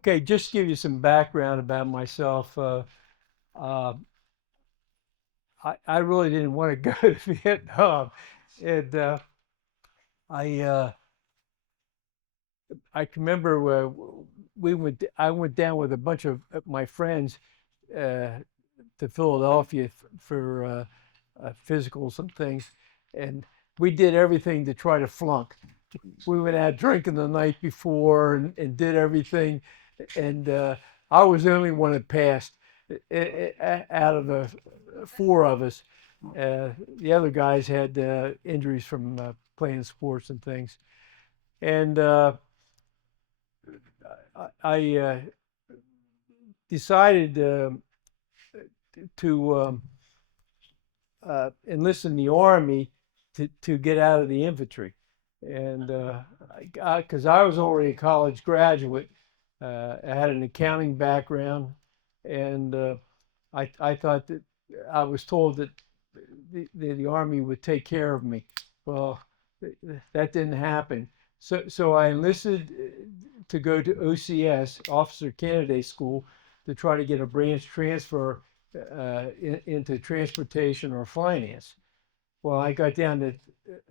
Okay, just to give you some background about myself. I really didn't want to go to Vietnam, and I uh, I can remember I went down with a bunch of my friends uh, to Philadelphia for physicals and things, and we did everything to try to flunk. We went out drinking the night before and did everything, and I was the only one that passed out of the four of us. The other guys had injuries from playing sports and things, and I decided to enlist in the army to get out of the infantry, and because I was already a college graduate, I had an accounting background, and I thought that I was told that the army would take care of me. Well, that didn't happen. So I enlisted to go to OCS, Officer Candidate School, to try to get a branch transfer into transportation or finance. Well, I got down to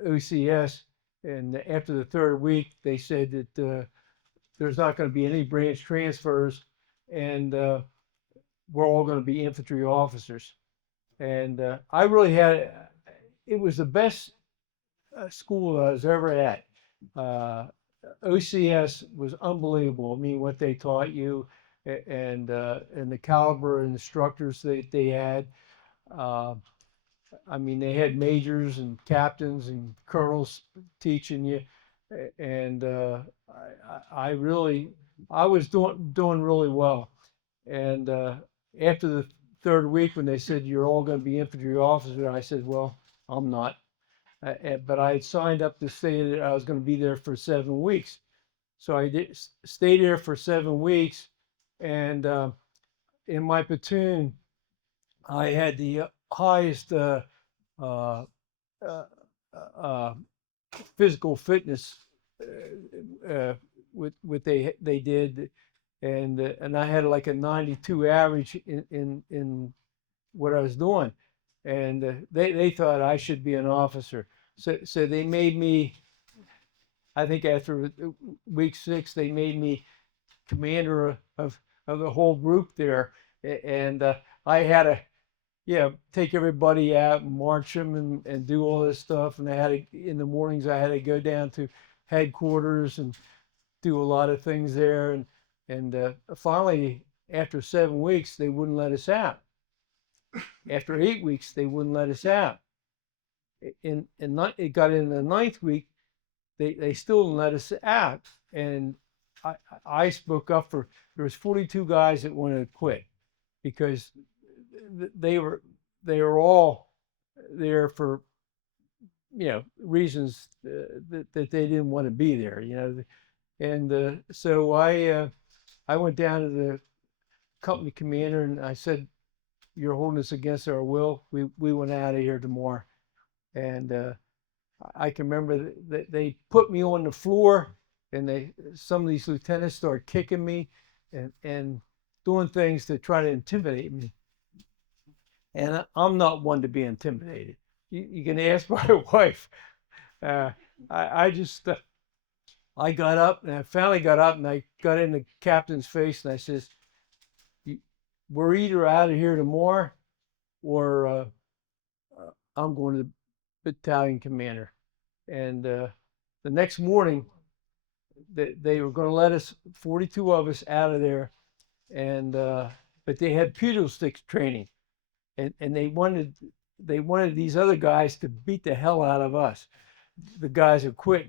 OCS, and after the third week, they said that there's not going to be any branch transfers, and we're all going to be infantry officers. And I really had it was the best school I was ever at. Uh, OCS was unbelievable. I mean, what they taught you, and the caliber of instructors that they had. Uh, I mean, they had majors and captains and colonels teaching you, and I really I was doing really well. And after the third week, when they said you're all going to be infantry officers, I said, well, I'm not. But I had signed up to say that I was going to be there for 7 weeks. So I stayed there for 7 weeks, and in my platoon, I had the highest uh, uh, uh, physical fitness with they did, and I had like a 92 average in what I was doing, and they thought I should be an officer. So they made me. I think after week 6, they made me commander of the whole group there, and I had to take everybody out and march them and do all this stuff. And I had to, in the mornings, I had to go down to headquarters and do a lot of things there. And finally, after 7 weeks, they wouldn't let us out. After 8 weeks, they wouldn't let us out. It got in the ninth week, they still didn't let us out. And I, I spoke up for, there was 42 guys that wanted to quit because they were all there for reasons that they didn't want to be there, and so I went down to the company commander and I said, you're holding us against our will. We went out of here tomorrow. And I can remember that they put me on the floor, and some of these lieutenants started kicking me and doing things to try to intimidate me. And I'm not one to be intimidated. You can ask my wife. Uh, I just I got up, and I finally got up, and I got in the captain's face and I says, we're either out of here tomorrow or I'm going to the battalion commander. And the next morning, they were going to let us, 42 of us, out of there, and but they had pugilist training, and they wanted these other guys to beat the hell out of us, the guys who quit.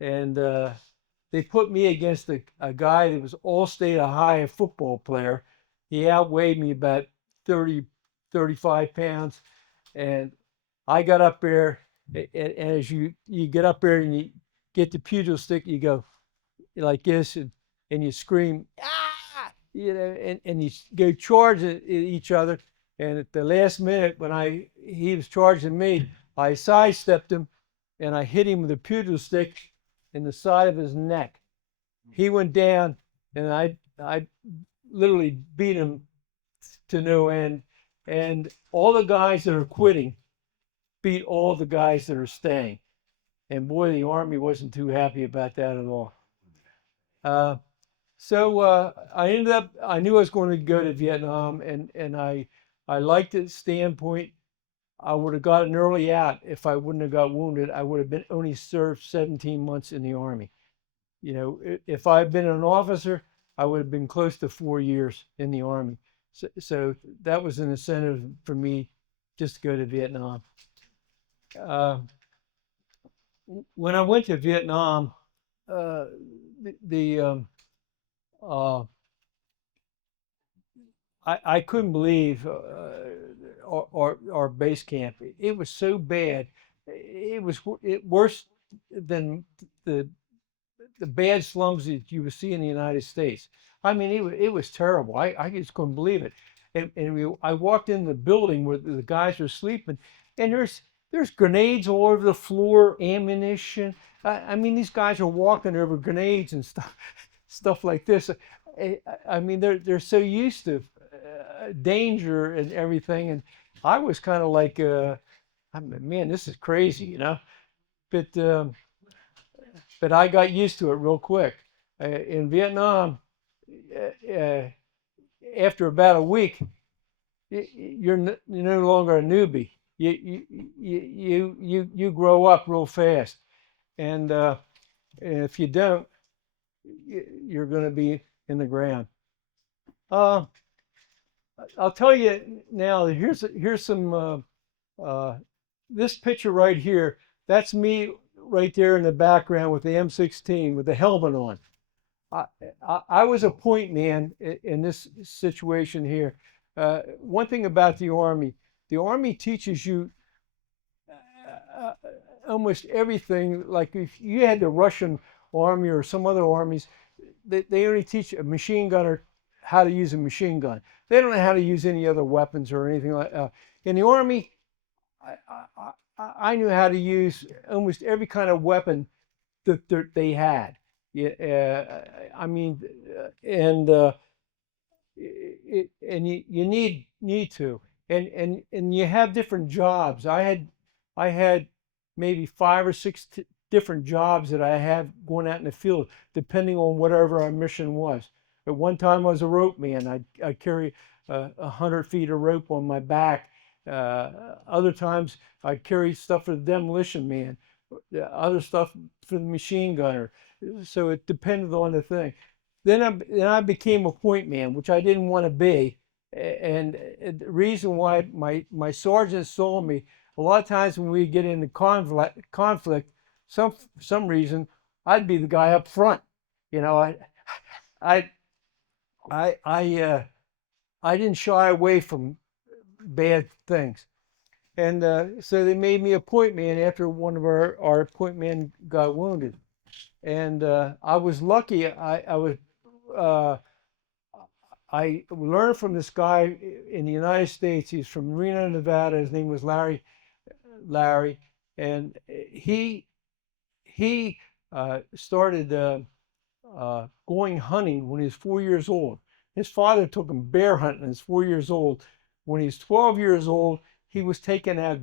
And they put me against a guy that was all-state Ohio football player. He outweighed me about 30, 35 pounds. And I got up there, and as you get up there and you get the pugil stick, you go like this, and you scream, ah, and you go charge at each other. And at the last minute, when he was charging me, I sidestepped him, and I hit him with a pugil stick in the side of his neck. He went down, and I I literally beat them to no end. And all the guys that are quitting beat all the guys that are staying. And boy, the Army wasn't too happy about that at all. Uh, so I ended up, I knew I was going to go to Vietnam, and I liked the standpoint. I would have gotten early out if I wouldn't have got wounded. I would have been only served 17 months in the Army. You know, if I had been an officer, I would have been close to 4 years in the Army. So that was an incentive for me just to go to Vietnam. Uh, when I went to Vietnam, uh, the uh, I couldn't believe our base camp. It was so bad. It was worse than the the bad slums that you would see in the United States. I mean, it was terrible. I just couldn't believe it. I walked in the building where the guys were sleeping, and there's grenades all over the floor, ammunition. I mean, these guys are walking over grenades and stuff like this. I mean, they're so used to danger and everything, and I was kind of like, man, this is crazy, you know. But but I got used to it real quick. In Vietnam, uh, after about a week, you're no longer a newbie. You grow up real fast, and if you don't, you're going to be in the ground. Uh, I'll tell you now. Here's some. This picture right here. That's me right there in the background with the M16 with the helmet on. I was a point man in this situation here. One thing about the Army teaches you uh, almost everything. Like if you had the Russian Army or some other armies, they only teach a machine gunner how to use a machine gun. They don't know how to use any other weapons or anything like. In the Army, I knew how to use almost every kind of weapon that they had. Yeah, I mean, and and you need to, and you have different jobs. I had maybe 5 or 6 different jobs that I had going out in the field, depending on whatever our mission was. At one time, I was a rope man. I'd carry 100 feet of rope on my back. Other times, I'd carry stuff for the demolition man, other stuff for the machine gunner. So it depended on the thing. Then I became a point man, which I didn't want to be. And the reason why my sergeant saw me, a lot of times when we get into conflict, for some reason, I'd be the guy up front. You know, I, I didn't shy away from bad things. And so they made me a point man after one of our point men got wounded. And I was lucky. Uh, I learned from this guy in the United States. He's from Reno, Nevada. His name was Larry, and he started going hunting when he was 4 years old. His father took him bear hunting. When he was 4 years old. When he was 12 years old, he was taking out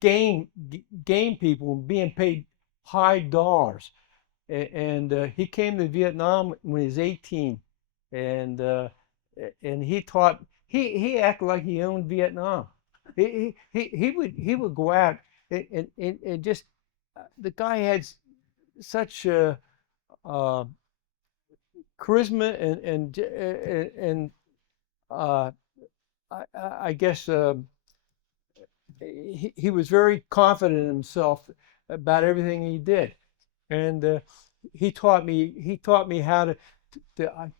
game people and being paid high dollars. And he came to Vietnam when he was 18, and he taught. He acted like he owned Vietnam. He would go out and just the guy had such uh, charisma and uh, I guess he was very confident in himself about everything he did, and he taught me how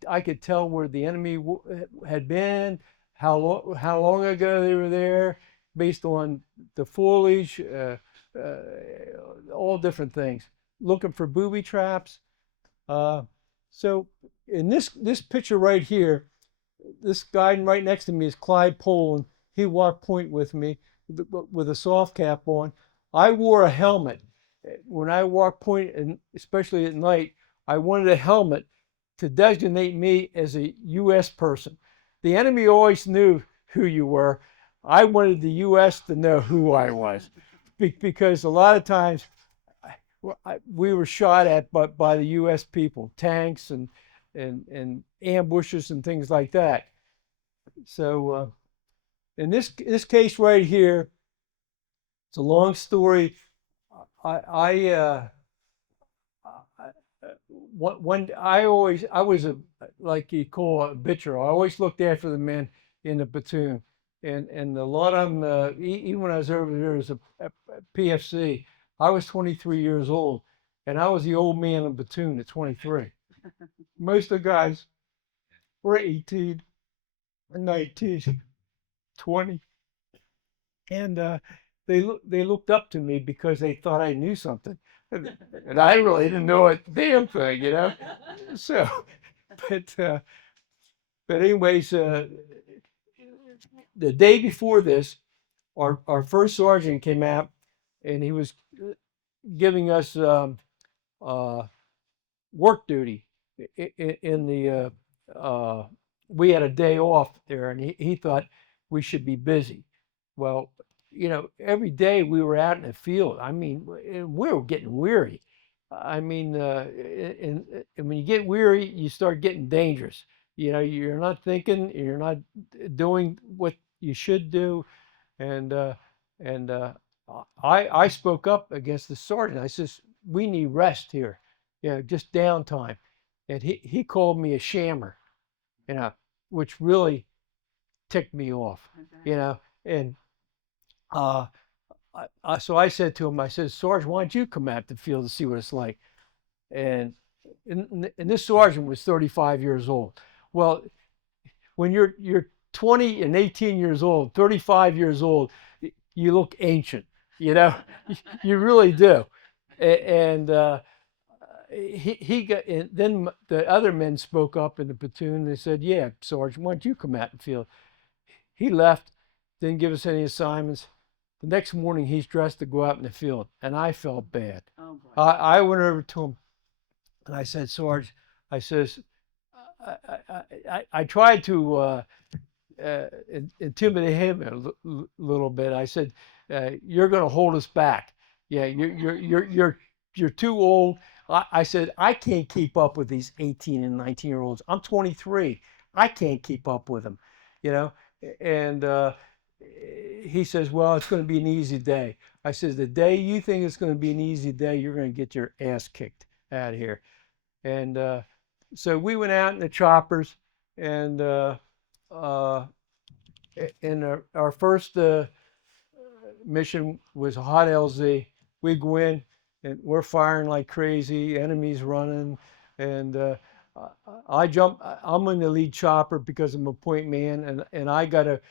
I could tell where the enemy had been, how long ago they were there, based on the foliage, all different things. Looking for booby traps. So in this picture right here, this guy right next to me is Clyde Poland. He walked point with me with a soft cap on. I wore a helmet when I walked point, and especially at night, I wanted a helmet to designate me as a U.S. person. The enemy always knew who you were. I wanted the U.S. to know who I was, because a lot of times we were shot at by the U.S. people, tanks and ambushes and things like that. So in this case right here, it's a long story. I was a, like you call a bitcher. I always looked after the men in the platoon, and a lot of them, even when I was over there as a PFC, I was 23 years old, and I was the old man in the platoon at 23. Most of the guys were 18, 19, 20, and they looked up to me because they thought I knew something, and I really didn't know a damn thing, you know. So, but anyways, the day before this, our first sergeant came out, and he was giving us work duty in the. We had a day off there, and he thought we should be busy. Well, every day we were out in the field. I mean, we were getting weary. I mean, and when you get weary, you start getting dangerous. You're not thinking, you're not doing what you should do, and I spoke up against the sergeant. I says, we need rest here, just downtime, and he called me a shammer, which really ticked me off, and so I said to him, I said, Sarge, why don't you come out to the field to see what it's like? And this sergeant was 35 years old. Well, when you're 20 and 18 years old, 35 years old, you look ancient, you really do. And he got, and then the other men spoke up in the platoon. And they said, yeah, Sarge, why don't you come out in the field? He left, didn't give us any assignments. The next morning, he's dressed to go out in the field, and I felt bad. Oh, I went over to him, and I said, Sarge, I says, I tried to intimidate him a little bit. I said, you're going to hold us back. Yeah, you're too old. I said, I can't keep up with these 18 and 19-year-olds. I'm 23. I can't keep up with them, and he says, well, it's going to be an easy day. I says, the day you think it's going to be an easy day, you're going to get your ass kicked out of here. And so we went out in the choppers, and our first mission was a hot LZ. We go in, and we're firing like crazy, enemies running, and I'm in the lead chopper because I'm a point man, and I got to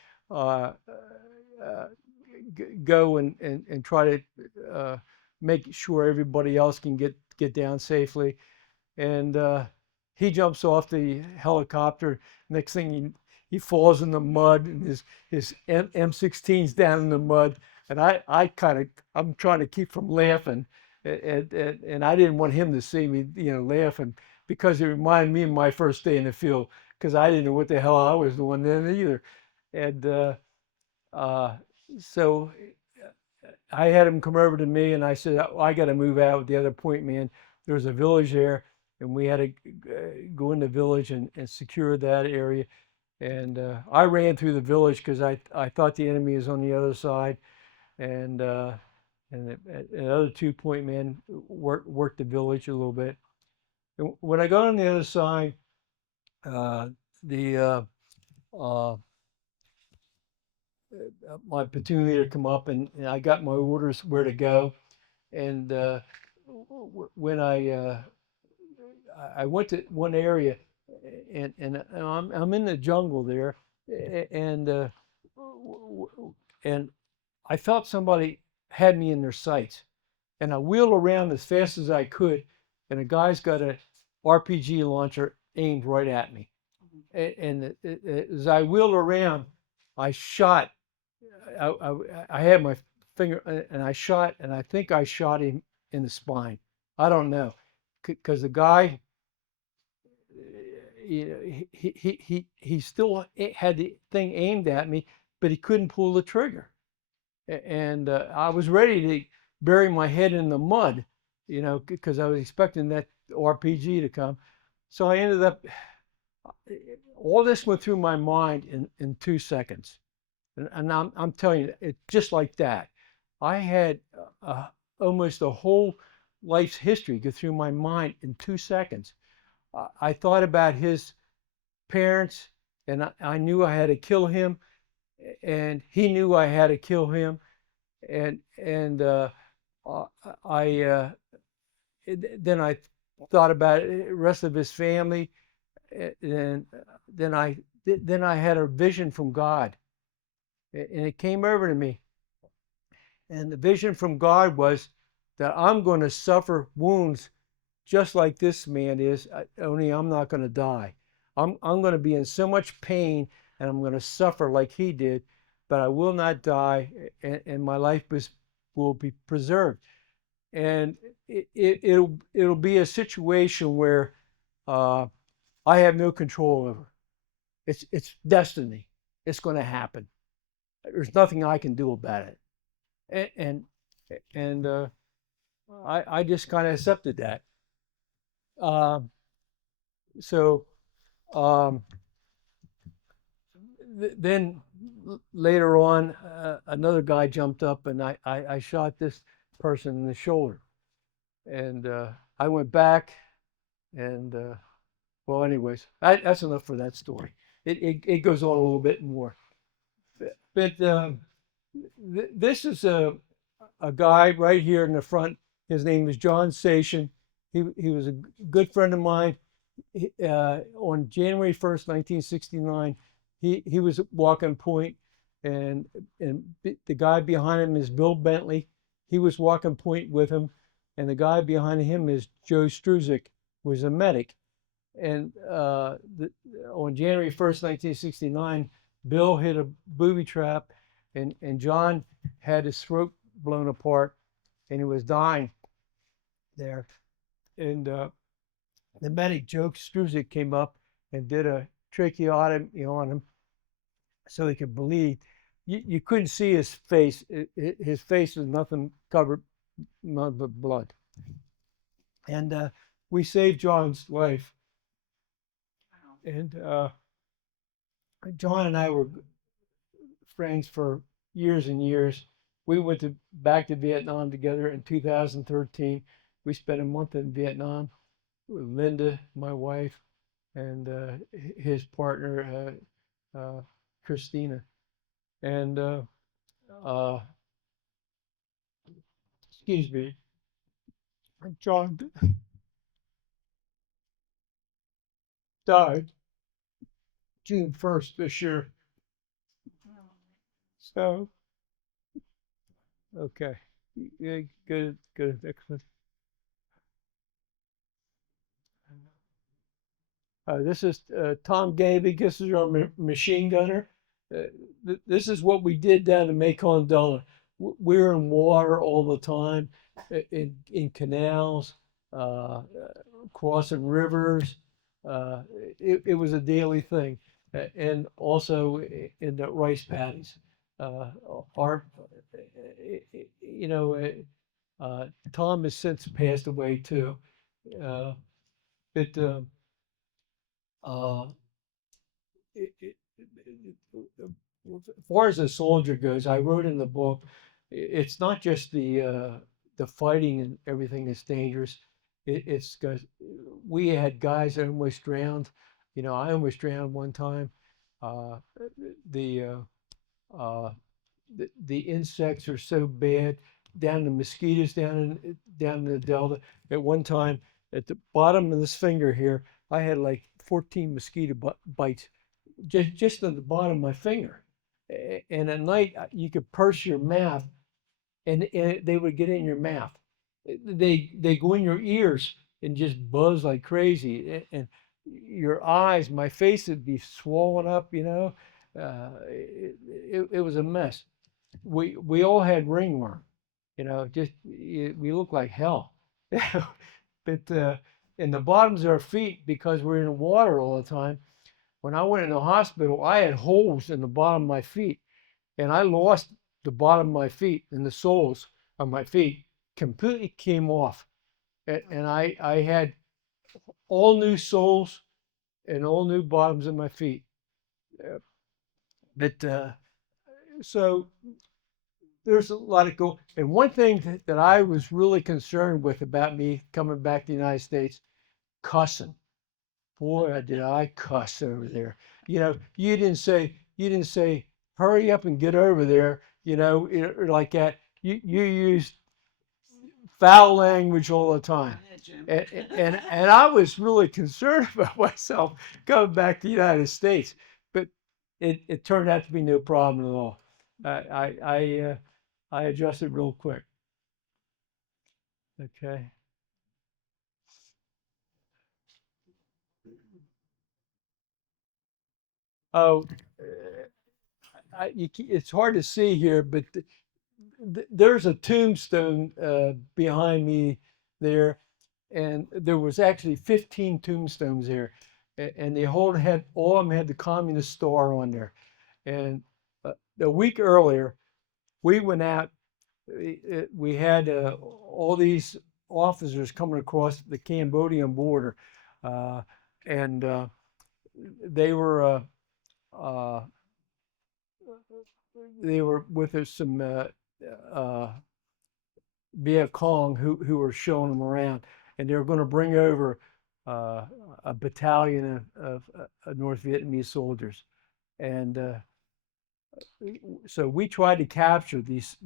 go and try to make sure everybody else can get down safely. And he jumps off the helicopter. Next thing he falls in the mud, and his M16's down in the mud. And I'm trying to keep from laughing, and I didn't want him to see me, laughing, because it reminded me of my first day in the field, because I didn't know what the hell I was doing then either. And so I had him come over to me, and I said, I got to move out with the other point man. There was a village there, and we had to go in the village and secure that area. And I ran through the village because I thought the enemy was on the other side. And the other 2 point men worked the village a little bit. And when I got on the other side, my platoon leader come up, and I got my orders where to go. And when I went to one area, and I'm in the jungle there, and I felt somebody had me in their sights, and I wheeled around as fast as I could, and a guy's got a RPG launcher aimed right at me. And as I wheeled around, I shot. I had my finger, and I shot, and I think I shot him in the spine. I don't know, because the guy, he still had the thing aimed at me, but he couldn't pull the trigger. And I was ready to bury my head in the mud, because I was expecting that RPG to come. So I ended up, all this went through my mind in 2 seconds. And I'm telling you, it's just like that. I had almost a whole life's history go through my mind in 2 seconds. I thought about his parents, and I knew I had to kill him, and he knew I had to kill him, and I then I thought about the rest of his family, and then I had a vision from God, and it came over to me, and the vision from God was that I'm going to suffer wounds just like this man is, only I'm not going to die. I'm going to be in so much pain, and I'm going to suffer like he did, but I will not die, and my life will be preserved. And it'll be a situation where I have no control over. It's destiny. It's going to happen. There's nothing I can do about it. And I just kind of accepted that. So um, then later on, another guy jumped up, and I shot this person in the shoulder. And I went back, and well, anyways, that's enough for that story. It goes on a little bit more. But this is a guy right here in the front. His name is John Sation. He was a good friend of mine. On January 1st, 1969, he was at walking point, and the guy behind him is Bill Bentley. He was walking point with him, and the guy behind him is Joe Struzik, who was a medic. And on January 1st, 1969, Bill hit a booby trap, and John had his throat blown apart, and he was dying there. And the medic, Joe Struzik, came up and did a tracheotomy on him so he could bleed. You couldn't see his face. His face was nothing covered, none but blood. And we saved John's life. And John and I were friends for years and years. We went back to Vietnam together in 2013. We spent a month in Vietnam with Linda, my wife, and his partner, Christina. And excuse me, John died June 1st this year. So, okay, yeah, good, excellent. This is Tom Gaby. This is our machine gunner. This is what we did down in Mekong Delta. We're in water all the time, in canals, uh, crossing rivers. It was a daily thing, and also in the rice paddies. Our, you know, Tom has since passed away too. Uh, but uh, as far as a soldier goes, I wrote in the book, it's not just the fighting and everything that's dangerous. It's because we had guys that almost drowned. I almost drowned one time. Uh, the, uh, the insects are so bad. Down the mosquitoes down in the delta. At one time, at the bottom of this finger here, I had like 14 mosquito bites just on the bottom of my finger. And at night, you could purse your mouth, and they would get in your mouth. They go in your ears and just buzz like crazy. And your eyes, my face would be swollen up. It was a mess. We all had ringworm. Just we looked like hell. But in the bottoms of our feet, because we're in the water all the time. When I went in the hospital, I had holes in the bottom of my feet, and I lost the bottom of my feet, and the soles of my feet completely came off. And I had all new soles and all new bottoms of my feet. But so there's a lot of go. And one thing that I was really concerned with about me coming back to the United States, cussing. Boy, did I cuss over there. You know, you didn't say, hurry up and get over there, like that. You used foul language all the time. And I was really concerned about myself coming back to the United States, but it turned out to be no problem at all. I adjusted real quick. Okay. Oh, it's hard to see here, but there's a tombstone behind me there, and there was actually 15 tombstones there, and they all of them had the communist star on there. And a week earlier, we went out. We had all these officers coming across the Cambodian border, uh, and they were uh, uh, they were with us, some uh, Viet Cong who were showing them around, and they were going to bring over uh, a battalion of North Vietnamese soldiers, and so we tried to capture these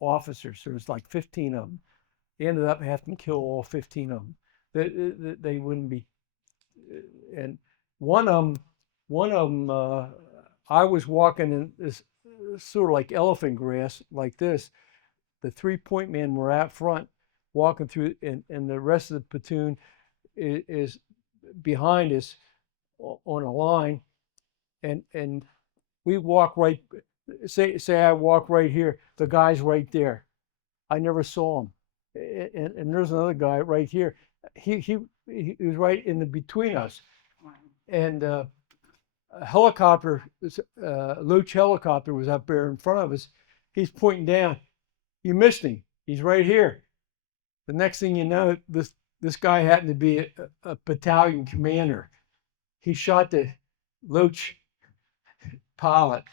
officers. There was like 15 of them. They ended up having to kill all 15 of them. They wouldn't be, and one of them, one of them, I was walking in this sort of like elephant grass like this. The 3-point men were out front walking through, and the rest of the platoon is behind us on a line, and we walk right. Say I walk right here, the guy's right there. I never saw him, and there's another guy right here. He was right in the between us, and a helicopter, Loach helicopter was up there in front of us. He's pointing down. You missed him. He's right here. The next thing you know, this guy happened to be a battalion commander. He shot the Loach pilot,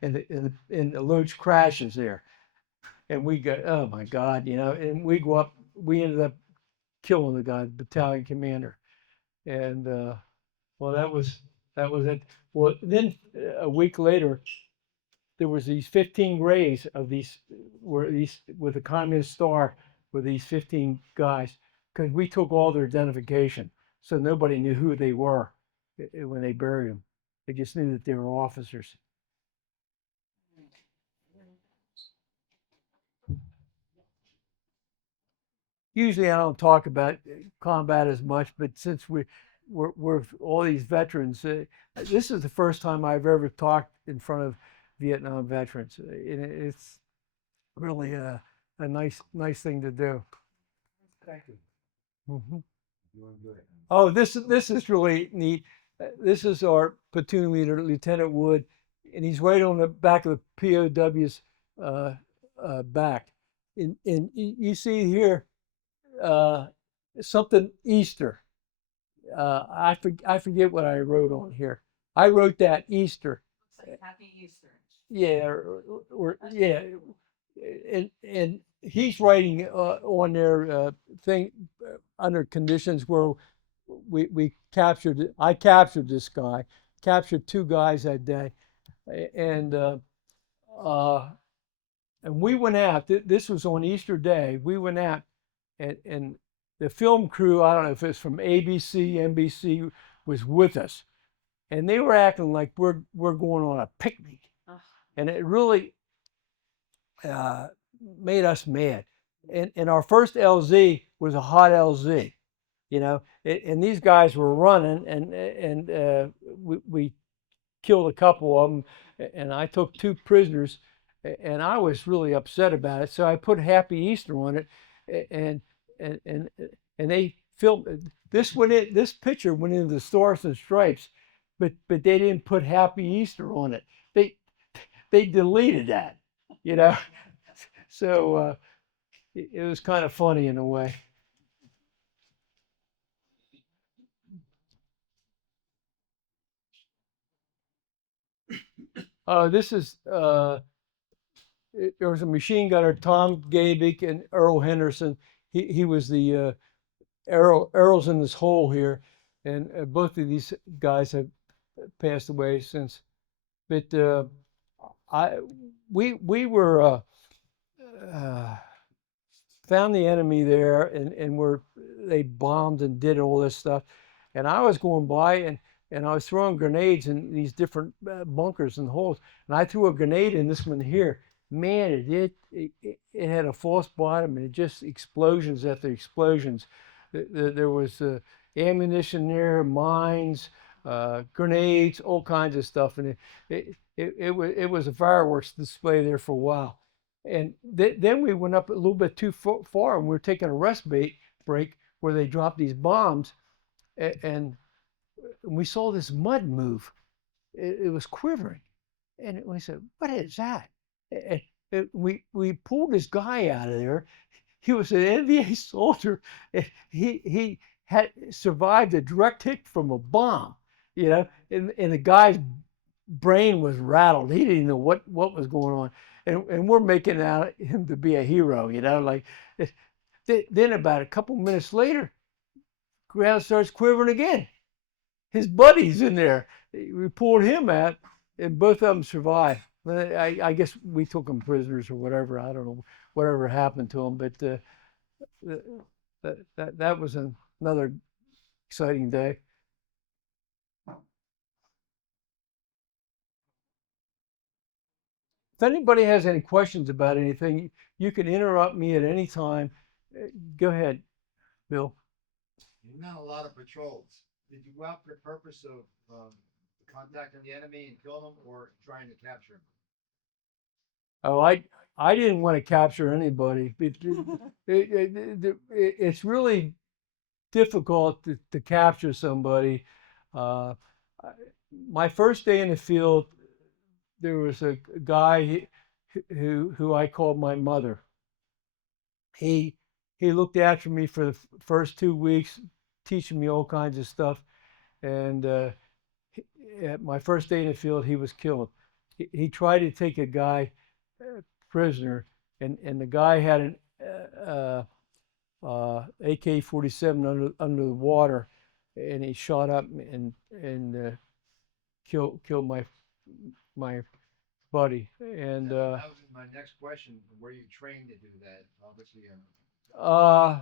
and the Loach crashes there. And we go, oh my God, and we go up. We ended up killing the guy, the battalion commander. And well, that was it. Well, then a week later, there was these 15 graves of these with a communist star with these 15 guys, because we took all their identification, so nobody knew who they were when they buried them. They just knew that they were officers. Usually I don't talk about combat as much, but since we're all these veterans, this is the first time I've ever talked in front of Vietnam veterans. And it's really a nice thing to do. Thank you. Mhm. Oh, this is really neat. This is our platoon leader, Lieutenant Wood, and he's right on the back of the POW's back. And you see here uh, something Easter. I forget what I wrote on here. I wrote that Easter. Looks like Happy Easter. Yeah, yeah, and he's writing on their thing under conditions where we captured. I captured this guy, captured 2 guys that day, and uh, and we went out. This was on Easter Day. We went out, and the film crew, I don't know if it's from ABC, NBC, was with us, and they were acting like we're going on a picnic, and it really uh, made us mad. And our first LZ was a hot LZ, and these guys were running, and we killed a couple of them, and I took 2 prisoners, and I was really upset about it. So I put Happy Easter on it, and and and, and they film. This picture went into the Stars and Stripes, but they didn't put Happy Easter on it. They deleted that, you know. So it was kind of funny in a way. This is there was a machine gunner, Tom Gabick and Earl Henderson. He was the Earl's in this hole here, and both of these guys have passed away since. But I we were uh, found the enemy there, and they bombed and did all this stuff, and I was going by and I was throwing grenades in these different bunkers and holes, and I threw a grenade in this one here. Man, it had a false bottom, and it just explosions after explosions. There was ammunition there, mines, grenades, all kinds of stuff, and it was a fireworks display there for a while. And then we went up a little bit too far, and we were taking a rest break where they dropped these bombs, and we saw this mud move. It was quivering, and we said, "What is that?" We pulled this guy out of there. He was an NVA soldier. He had survived a direct hit from a bomb, you know, and the guy's brain was rattled. He didn't know what was going on, and we're making out him to be a hero, you know, like. Then about a couple minutes later, ground starts quivering again. His buddy's in there. We pulled him out, and both of them survived. I guess we took them prisoners or whatever. I don't know whatever happened to them, but that was another exciting day. If anybody has any questions about anything, you can interrupt me at any time. Go ahead, Bill. You've done a lot of patrols. Did you go out for the purpose of contacting the enemy and kill them, or trying to capture them? Oh, I didn't want to capture anybody. It's really difficult to capture somebody. Uh, my first day in the field, there was a guy who I called my mother. He he looked after me for the first 2 weeks, teaching me all kinds of stuff. And at my first day in the field, he was killed. He tried to take a guy prisoner, and the guy had an AK-47 under the water, and he shot up and killed my buddy. And That was my next question. Were you trained to do that? Obviously, uh,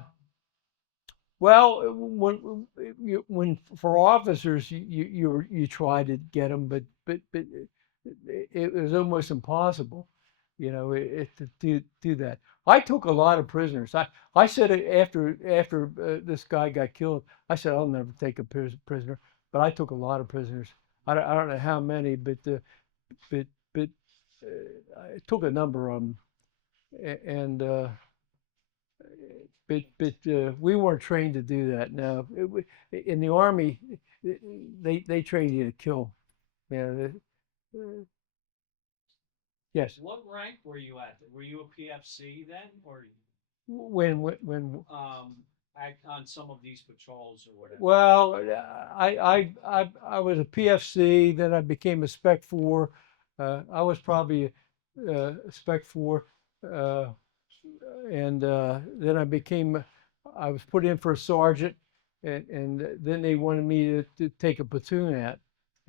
well, when for officers, you try to get them, but it was almost impossible, to do that. I took a lot of prisoners. I said after this guy got killed, I said I'll never take a prisoner, but I took a lot of prisoners. I don't know how many, but but I took a number of them, and but we weren't trained to do that. No, in the army, they train you to kill. Yeah. Yes. What rank were you at? Were you a PFC then, or When on some of these patrols or whatever? well, I was a PFC. Then I became a Spec 4. I was probably a Spec 4. Uh, and then I was put in for a sergeant, and then they wanted me to take a platoon out,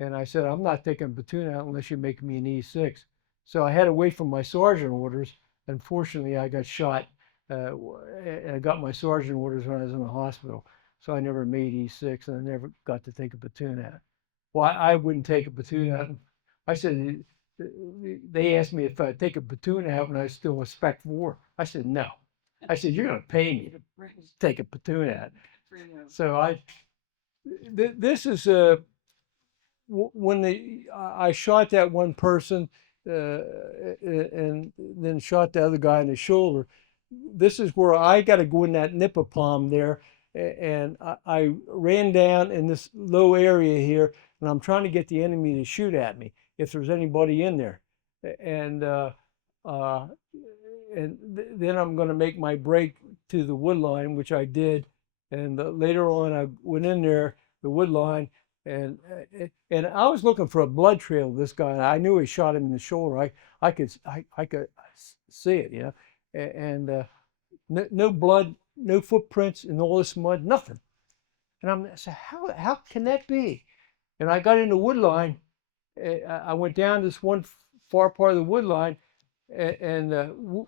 and I said I'm not taking a platoon out unless you make me an E6. So I had to wait for my sergeant orders. Unfortunately, I got shot, and I got my sergeant orders when I was in the hospital, so I never made E6, and I never got to take a platoon out. Well, I wouldn't take a platoon out. I said they asked me if I'd take a platoon out when I was still a Spec 4. I said no. I said you're going to pay me to take a platoon out. So this is when I shot that one person and then shot the other guy in the shoulder. This is where I got to go in that nipple palm there and I ran down in this low area here, and I'm trying to get the enemy to shoot at me if there's anybody in there, and uh, then I'm going to make my break to the wood line, which I did, and later on I went in there, the wood line, and I was looking for a blood trail of this guy. I knew he shot him in the shoulder. I could see it, you know, and no blood, no footprints in all this mud, nothing. And I said, how can that be? And I got in the wood line. I went down this one far part of the wood line, and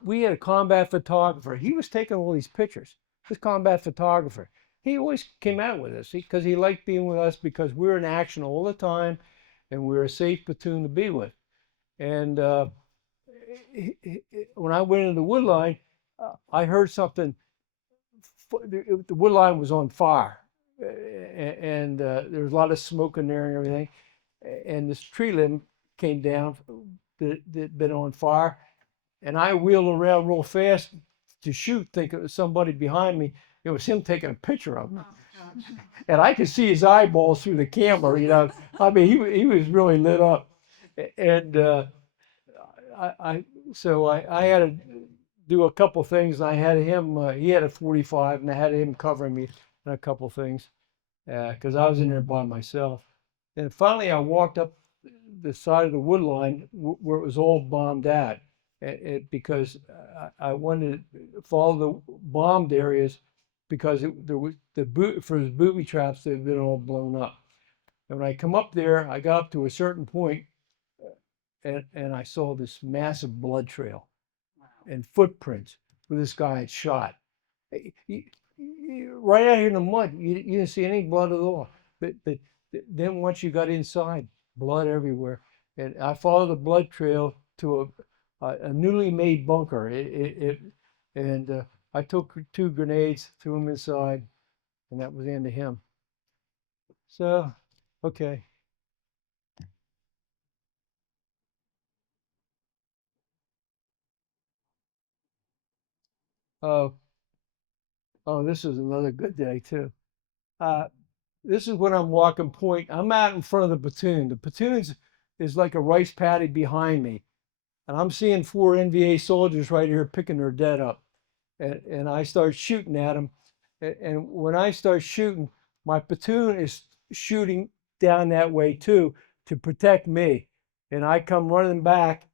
we had a combat photographer. He was taking all these pictures. This combat photographer. He always came out with us because he liked being with us because we were in action all the time, and we were a safe platoon to be with. And when I went into the wood line, I heard something. The wood line was on fire, and there was a lot of smoke in there and everything. And this tree limb came down that had been on fire, and I wheeled around real fast to shoot, thinking it was somebody behind me. It was him taking a picture of me, and I could see his eyeballs through the camera. You know, I mean, he was really lit up, and I so I had to do a couple things. I had him. He had a 45, and I had him covering me in a couple things because I was in there by myself. And finally, I walked up the side of the wood line where it was all bombed out, because I wanted to follow the bombed areas because there was for the booby traps that had been all blown up. And when I come up there, I got up to a certain point, and I saw this massive blood trail and footprints where this guy had shot. Right out here in the mud, you didn't see any blood at all. But then once you got inside, blood everywhere. And I followed the blood trail to a newly made bunker. And I took 2 grenades, threw them inside, and that was the end of him. So, okay. Oh, oh, this is another good day too. Uh, this is when I'm walking point. I'm out in front of the platoon. The platoon is like a rice paddy behind me, and I'm seeing 4 NVA soldiers right here picking their dead up, and I start shooting at them. And when I start shooting, my platoon is shooting down that way too to protect me, and I come running back.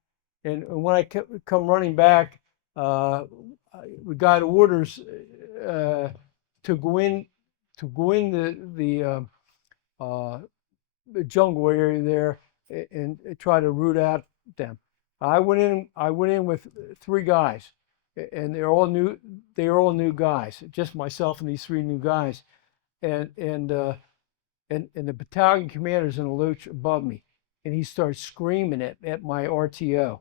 And when I come running back, uh, we got orders uh, to go in uh, the jungle area there and try to root out them. I went in. I went in with 3 guys, and they're all new. They are all new guys. Just myself and these 3 new guys, and and uh, and the battalion commander's in a loach above me, and he starts screaming at my RTO.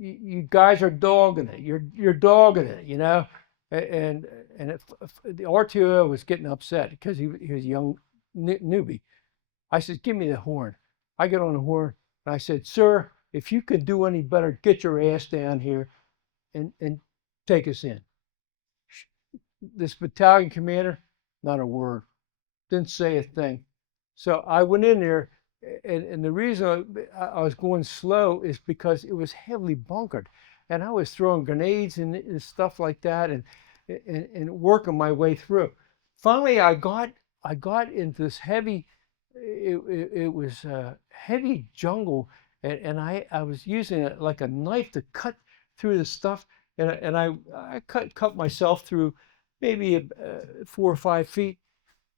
You guys are dogging it. You're dogging it. You know, and the RTO was getting upset because he was a young newbie. I said, give me the horn. I get on the horn and I said, sir, if you could do any better, get your ass down here and take us in. This battalion commander, not a word, didn't say a thing. So I went in there, and the reason I was going slow is because it was heavily bunkered, and I was throwing grenades and stuff like that, and working my way through. Finally, I got into this heavy. It was heavy jungle, and I was using it like a knife to cut through the stuff, and I cut myself through maybe 4 or 5 feet,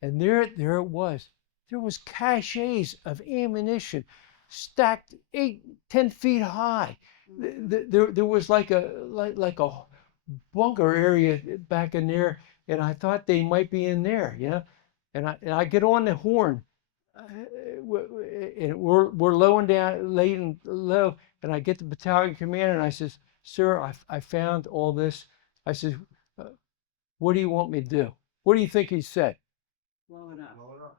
and there it was. There was caches of ammunition stacked 8, 10 feet high. There was like a bunker area back in there, and I thought they might be in there, you know. And I get on the horn, and we're lowing down, laying low, and I get the battalion commander, and I says, "Sir, I found all this." I says, "What do you want me to do?" What do you think he said? Blow it up. Blow it up.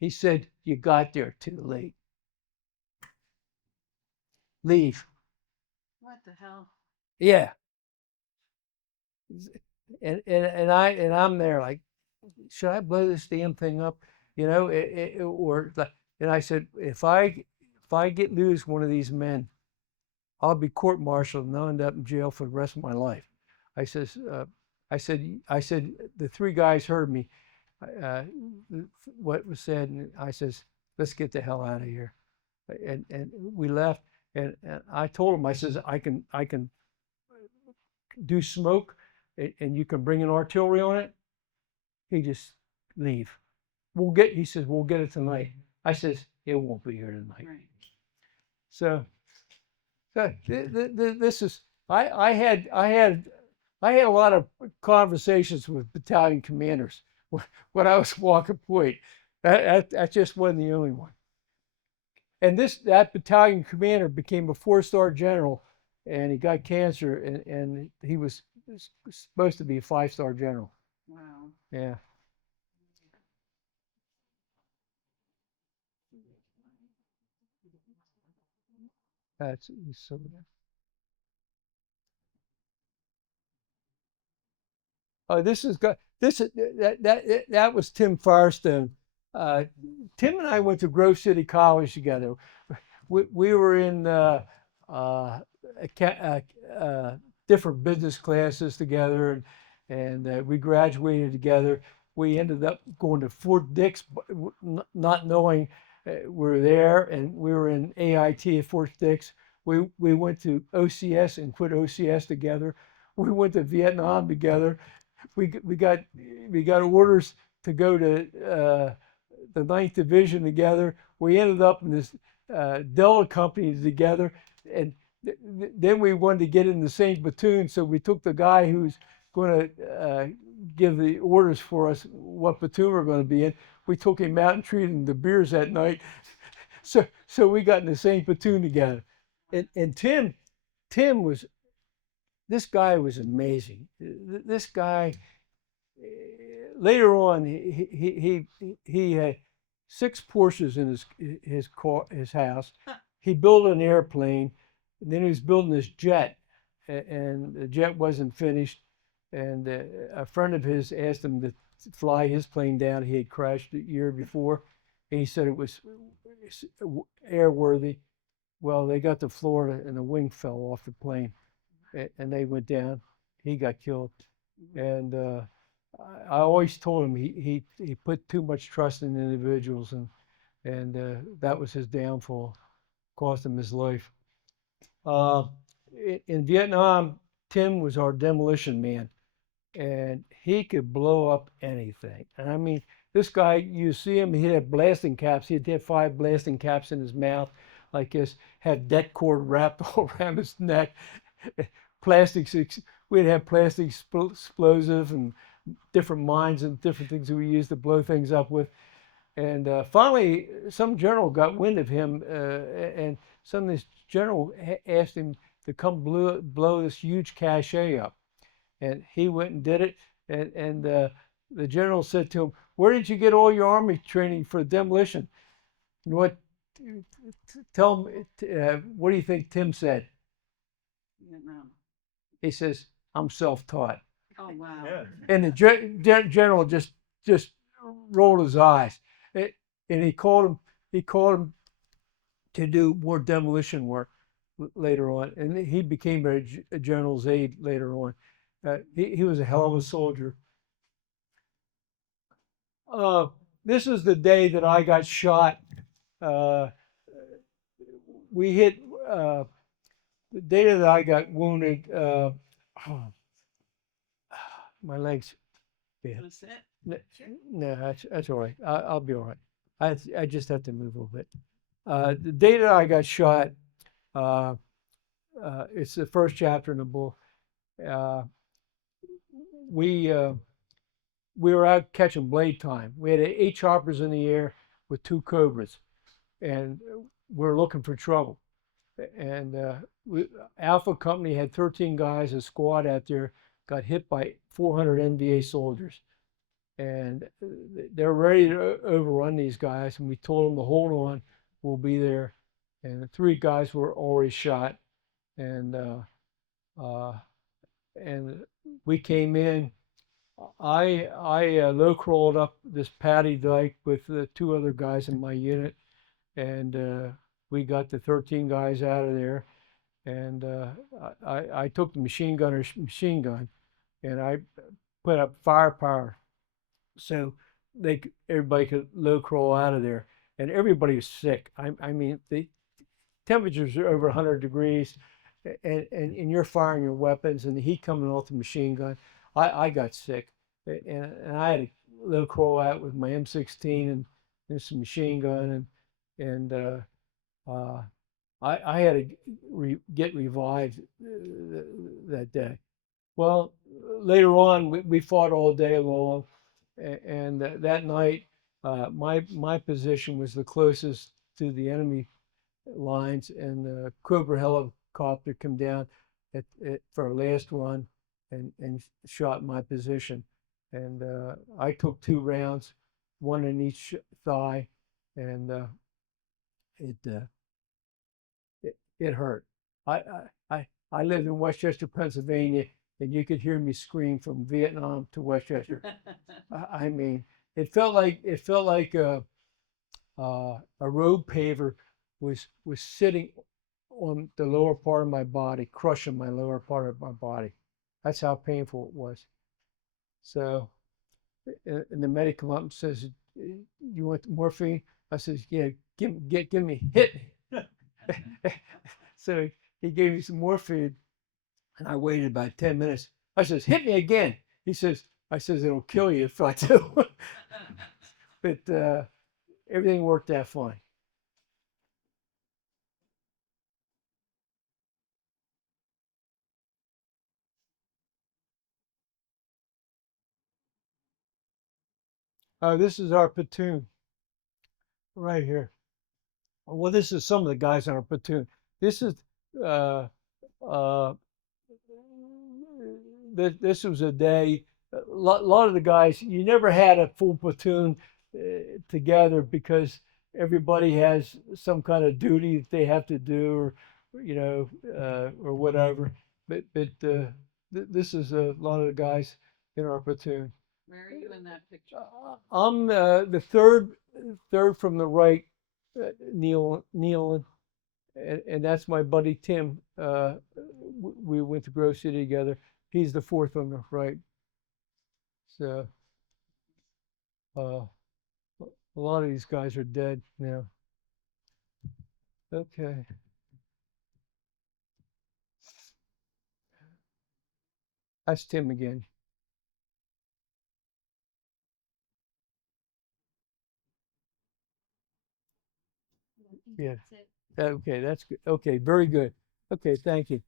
He said, "You got there too late. Leave." What the hell? Yeah. and I'm there like, should I blow this damn thing up? You know, and I said, if I get lose one of these men, I'll be court-martialed and I'll end up in jail for the rest of my life. I says, I said, the three guys heard me, uh, what was said, and I says, let's get the hell out of here. And we left, and I told him, I says, I can do smoke, and you can bring an artillery on it. He just leave. He says, we'll get it tonight. I says, it won't be here tonight. Right. So, this is, I had a lot of conversations with battalion commanders when I was walking point. That just wasn't the only one. And that battalion commander became a 4-star general, and he got cancer, and he was supposed to be a 5-star general. Wow. Yeah. That's so. Oh, that was Tim Firestone. Uh, Tim and I went to Grove City College together. We were in different business classes together, and we graduated together. We ended up going to Fort Dix, not knowing we were there, and we were in AIT at Fort Dix. We went to OCS and quit OCS together. We went to Vietnam together. We got orders to go to the 9th Division together. We ended up in this Delta company together, and then we wanted to get in the same platoon. So we took the guy who's going to give the orders for us, what platoon we're going to be in. We took him out and treated him to beers that night. So we got in the same platoon together. And Tim was, this guy was amazing. This guy, later on, he had 6 Porsches in his house. He built an airplane, and then he was building this jet, and the jet wasn't finished. And a friend of his asked him to fly his plane down. He had crashed the year before, and he said it was airworthy. Well, they got to Florida, and the wing fell off the plane, and they went down. He got killed, and I always told him he put too much trust in individuals, and that was his downfall, cost him his life. In Vietnam, Tim was our demolition man, and he could blow up anything. And I mean, this guy, you see him, he had blasting caps. He'd have 5 blasting caps in his mouth like this, had det cord wrapped all around his neck. We'd have plastic explosive and different mines and different things that we used to blow things up with. And finally, some general got wind of him, and some of this general asked him to come blow this huge cache up. And he went and did it. And the general said to him, "Where did you get all your army training for demolition?" And what do you think Tim said? Vietnam. He says, "I'm self-taught." Oh wow. Yeah. And the general just rolled his eyes, and he called him to do more demolition work later on, and he became a general's aide later on. He was a hell of a soldier. This is the day that I got shot. We hit the day that I got wounded. My legs. Yeah. Was that? No, that's all right. I'll be all right. I just have to move a little bit. The day that I got shot, it's the first chapter in the book. We were out catching blade time. We had 8 choppers in the air with 2 Cobras, and we were looking for trouble. And Alpha Company had 13 guys, a squad out there, got hit by 400 NVA soldiers. And they're ready to overrun these guys. And we told them to hold on, we'll be there. And the 3 guys were already shot. And we came in, I low crawled up this paddy dike with the two other guys in my unit, and we got the 13 guys out of there. And I took the machine gunner's machine gun, and I put up firepower, so everybody could low crawl out of there. And everybody was sick. I mean, the temperatures are over 100 degrees, and you're firing your weapons and the heat coming off the machine gun. I got sick, and I had to low crawl out with my M16 and some machine gun, and I had to get revived that day. Well, later on, we fought all day long, and that night, my position was the closest to the enemy lines, and the Cobra helicopter come down for our last run and shot my position. And I took 2 rounds, one in each thigh, and it, uh, it hurt. I, I lived in Westchester, Pennsylvania, and you could hear me scream from Vietnam to Westchester. I mean, it felt like a road paver was sitting on the lower part of my body, crushing my lower part of my body. That's how painful it was. So, and the medic come up and says, "You want morphine?" I says, "Yeah, give me, hit me." So he gave me some morphine, and I waited about 10 minutes. I says, "Hit me again." I says, "It'll kill you if I do." But everything worked out fine. This is our platoon right here. Well, this is some of the guys in our platoon. This is uh, uh, this was a day. Lot of the guys, you never had a full platoon together because everybody has some kind of duty that they have to do, or or whatever. But this is a lot of the guys in our platoon. Where are you in that picture? I'm the third from the right, kneeling, and that's my buddy Tim. We went to Grove City together. He's the fourth on the right. So a lot of these guys are dead now. Okay. That's Tim again. Yeah. Okay, that's good. Okay, very good. Okay, thank you.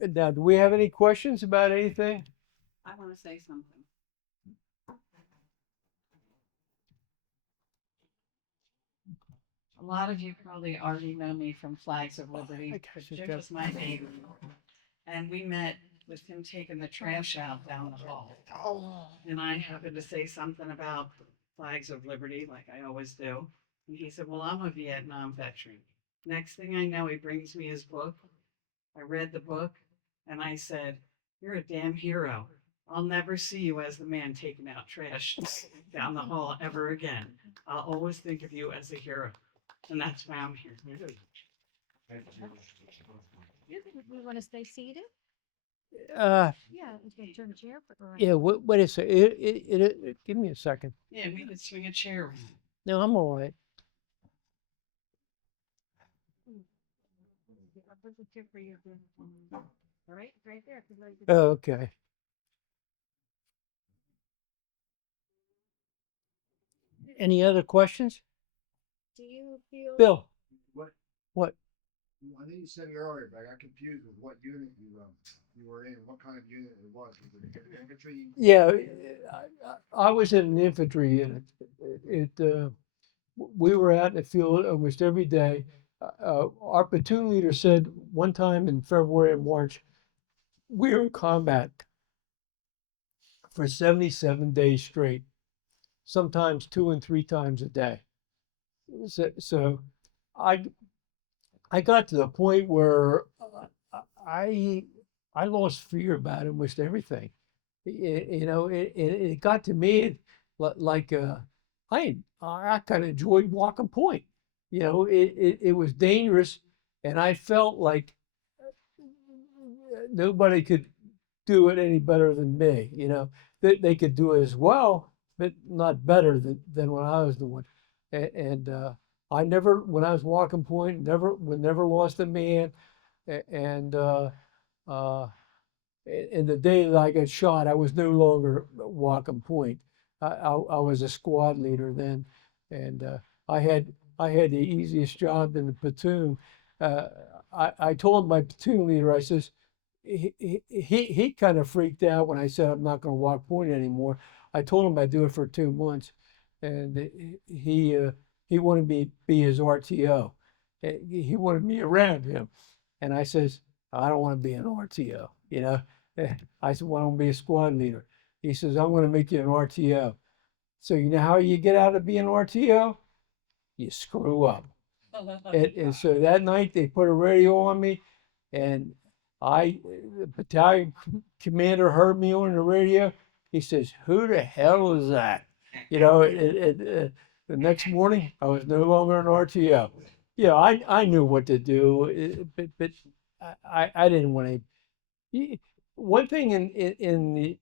Now, do we have any questions about anything? I want to say something. A lot of you probably already know me from Flags of Liberty. gosh, Jim okay. was my neighbor, and we met with him taking the trash out down the hall. And I happened to say something about Flags of Liberty, like I always do. And he said, "Well, I'm a Vietnam veteran." Next thing I know, he brings me his book. I read the book, and I said, "You're a damn hero. I'll never see you as the man taking out trash down the hall ever again. I'll always think of you as a hero." And that's why I'm here. We want to stay seated? Uh, Yeah, we can turn the chair. yeah. Wait a second. Give me a second. Yeah, we could swing a chair around. No, I'm all right. I'll put the chair for you. All right, right there. Oh, okay. Any other questions? Do you feel? Bill, What, what? I think you said it earlier, but I got confused with what unit you were in, what kind of unit it was. Was it infantry? Yeah, I was in an infantry unit. We were out in the field almost every day. Our platoon leader said one time in February and March, we were in combat for 77 days straight, sometimes 2 and 3 times a day. So I got to the point where I lost fear about almost everything. You know, it got to me like I kind of enjoyed walking point. You know, it was dangerous, and I felt like nobody could do it any better than me. You know, they could do it as well, but not better than when I was doing. And I never, when I was walking point, never lost a man. And uh, in the day that I got shot, I was no longer walking point. I was a squad leader then, and I had I had the easiest job in the platoon. Uh, I told my platoon leader, I says, he kind of freaked out when I said I'm not going to walk point anymore. I told him I'd do it for 2 months, and he wanted me to be his RTO. He wanted me around him, and I says I don't want to be an RTO. You know, I said, well, I want to be a squad leader. He says I'm going to make you an RTO. So you know how you get out of being an RTO? You screw up. And so that night they put a radio on me, and the battalion commander heard me on the radio. He says, "Who the hell is that?" You know, the next morning I was no longer an RTO. Yeah, I knew what to do, but I didn't want to. One thing in the,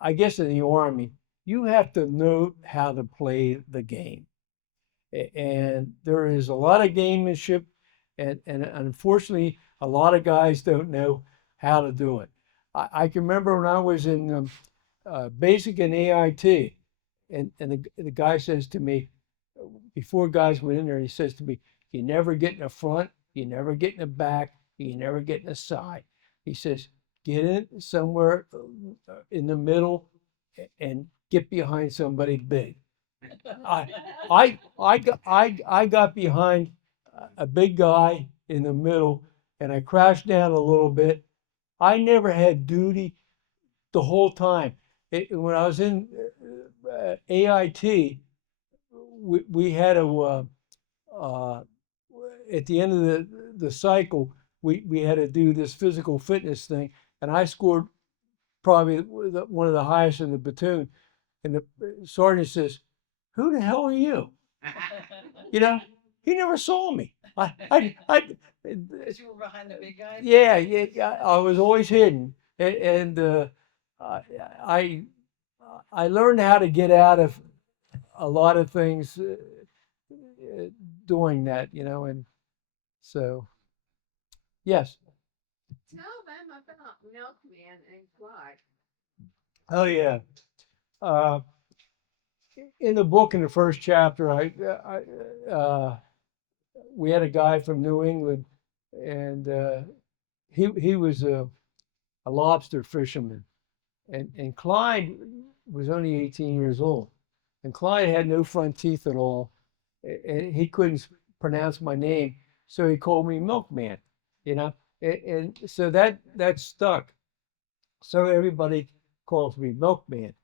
I guess in the Army, you have to know how to play the game. And there is a lot of gamemanship, and unfortunately, a lot of guys don't know how to do it. I can remember when I was in basic and AIT, and the guy says to me, before guys went in there, he says to me, "You never get in the front, you never get in the back, you never get in the side." He says, "Get in somewhere in the middle and get behind somebody big." I I got behind a big guy in the middle, and I crashed down a little bit. I never had duty the whole time. When I was in AIT, we had uh, at the end of the cycle, we had to do this physical fitness thing, and I scored probably one of the highest in the platoon. And the sergeant says, "Who the hell are you?" You know, he never saw me. Because you were behind the big guy? Yeah, I was always hidden, and I I learned how to get out of a lot of things doing that, you know, and so yes. Tell them about Milkman and Clyde. Oh yeah. Uh, in the book, in the first chapter, we had a guy from New England, and he was a lobster fisherman, and Clyde was only 18 years old, and Clyde had no front teeth at all, and he couldn't pronounce my name, so he called me Milkman, you know, and so that stuck. So everybody calls me Milkman,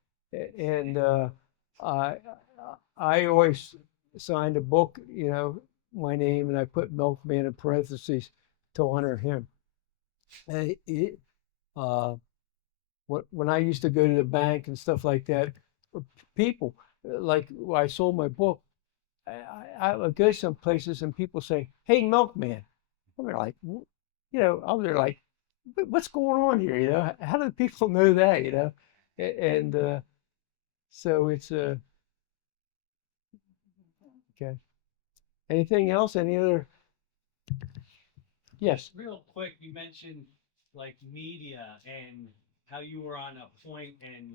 and I I always signed a book, you know, my name, and I put Milkman in parentheses to honor him. And uh, when I used to go to the bank and stuff like that, people like when I sold my book, I would go some places and people say, "Hey, Milkman," I'm like, you know, I'm there like, what's going on here? You know, how do people know that? You know, and so it's okay. Anything else? Any other? Yes. Real quick, you mentioned like media and how you were on a point and